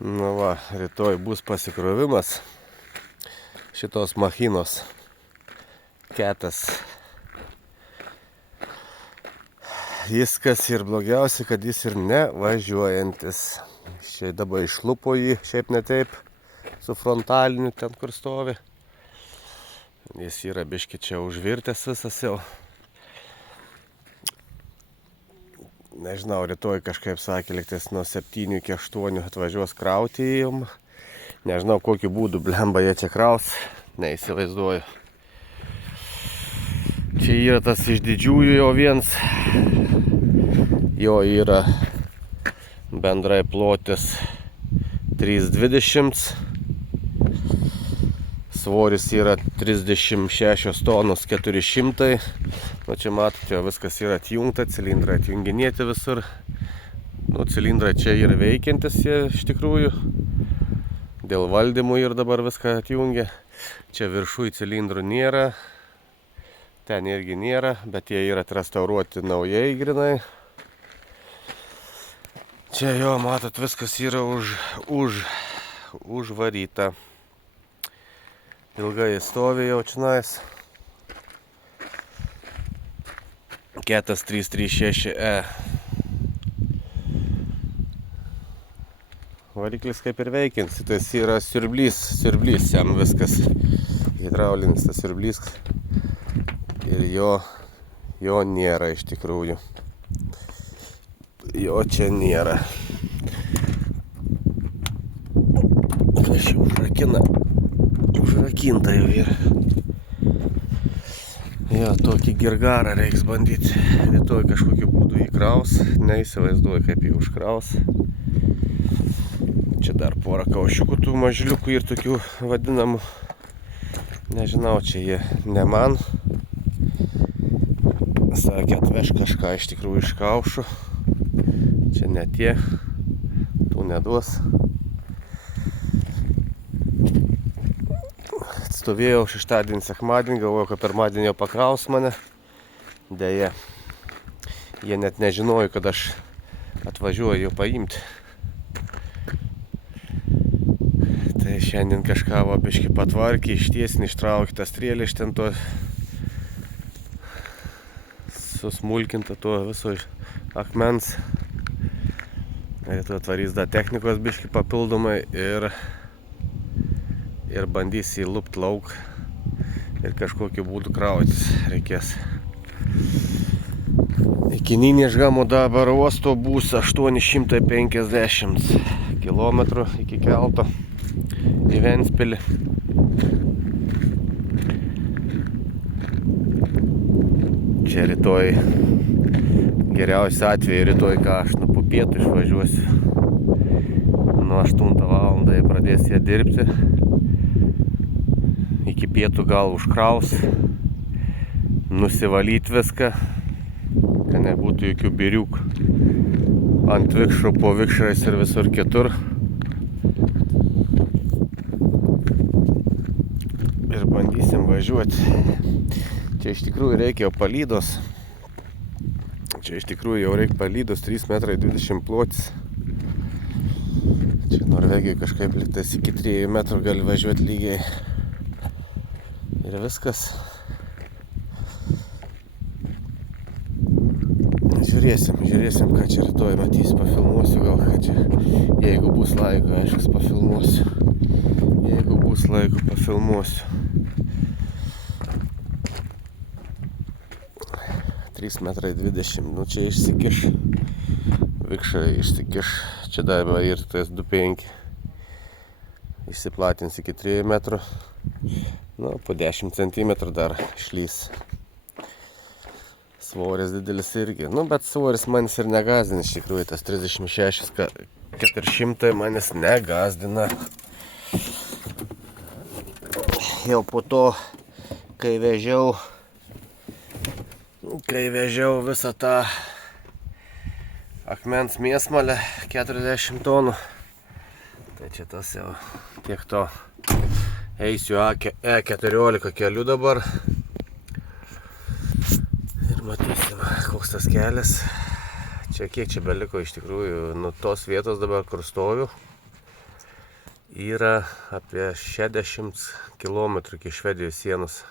Nu va, rytoj bus pasikrovimas šitos machinos. Ketas. Jis kas ir blogiausia, kad jis ir nevažiuojantis. Šiai dabar išlupo jį, šiaip ne taip, su frontaliniu ten, kur stovi. Jis yra biški čia užvirtęs visas jau. Nežinau, rytoj kažkaip sakė, liktais nuo 7 iki 8 atvažiuos krauti jom. Nežinau, kokiu būdu blemba jie čia kraus, neįsivaizduoju. Čia yra tas iš didžiųjų jau viens. Jo yra bendrai plotis 320. Svoris yra 36 tonos 400. Nu, čia matote, viskas yra atjungta, cilindrai atjunginėti visur. Nu, cilindrai čia yra veikiantis jie iš tikrųjų. Dėl valdymų ir dabar viską atjungia. Čia viršui cilindrų nėra. Ten irgi nėra, bet jie yra restauruoti naujai grinai. Čia jo, matot, viskas yra užvaryta. Ilgai stovi jau čionais. Ketas 336E. Variklis kaip ir veikiantis, tai yra siurblys jam viskas. Hidraulinis tas siurblys. Ir jo nėra iš tikrųjų. Jo čia nėra. Aš jau užrakinta jau yra. Jo, tokį girgarą reiks bandyti. Rytoj kažkokiu būdu įkraus. Neįsivaizduoju, kaip jį užkraus. Čia dar porą kaušiukų tų mažliukų ir tokių vadinamų. Nežinau, čia jie ne man. Sakė, atveš kažką iš tikrųjų iš kaušų. Čia ne tie. Tų neduos. Stovėjau šeštadienį, sekmadienį, galvoju, kad pirmadienį jau pakraus mane. Deja, jie net nežinojo, kad aš atvažiuoju jau paimti. Tai šiandien kažką biškį patvarkė, ištiesinį, ištraukė tą strėlę iš ten to susmulkinta to viso akmens. Rytoj atvarys dar technikos biškį papildomai ir bandys įlupt lauk ir kažkokiu būdu krautis reikės. Iki Nyniežgamo dabar uosto bus 850 km iki kelto į Ventspilį. Čia rytoj, geriausia atveju rytoj, ką aš po pietų išvažiuosiu. Nuo 8 valandą pradės jie dirbti. Iki pietų gal užkraus, nusivalyti viską, kad nebūtų jokių biriukų ant vikšrų, po vikšrais ir visur kitur. Ir bandysim važiuoti. Čia iš tikrųjų reikia jau palydos. Čia iš tikrųjų jau reikia palydos 3,20 m plotis. Čia Norvegijoje kažkaip liktais iki 3 metrų gali važiuoti lygiai. Ir viskas. Žiūrėsim, ką čia rytoj matys, pafilmuosiu gal, ką čia. Jeigu bus laiko, aišku, pafilmuosiu. Jeigu bus laiko, pafilmuosiu. 3,20 m, nu čia išsikiš. Vikšrai išsikiš. Čia dabar ir tas 2,5. Išsiplatins iki 3 metrų. Nu, po 10 cm dar išlys. Svoris didelis irgi. Nu, bet svoris manis ir negazdina iš tikrųjų. Tas 36-400 manis negazdina. Jau po to, kai vežiau visą tą akmens mėsmalę 40 tonų. Tai čia tas jau tiek to. Eisiu E14 keliu dabar. Ir matysim, koks tas kelias. Čia kiek čia beliko iš tikrųjų nuo tos vietos dabar, kur stoviu. yra apie 60 km iki Švedijos sienos.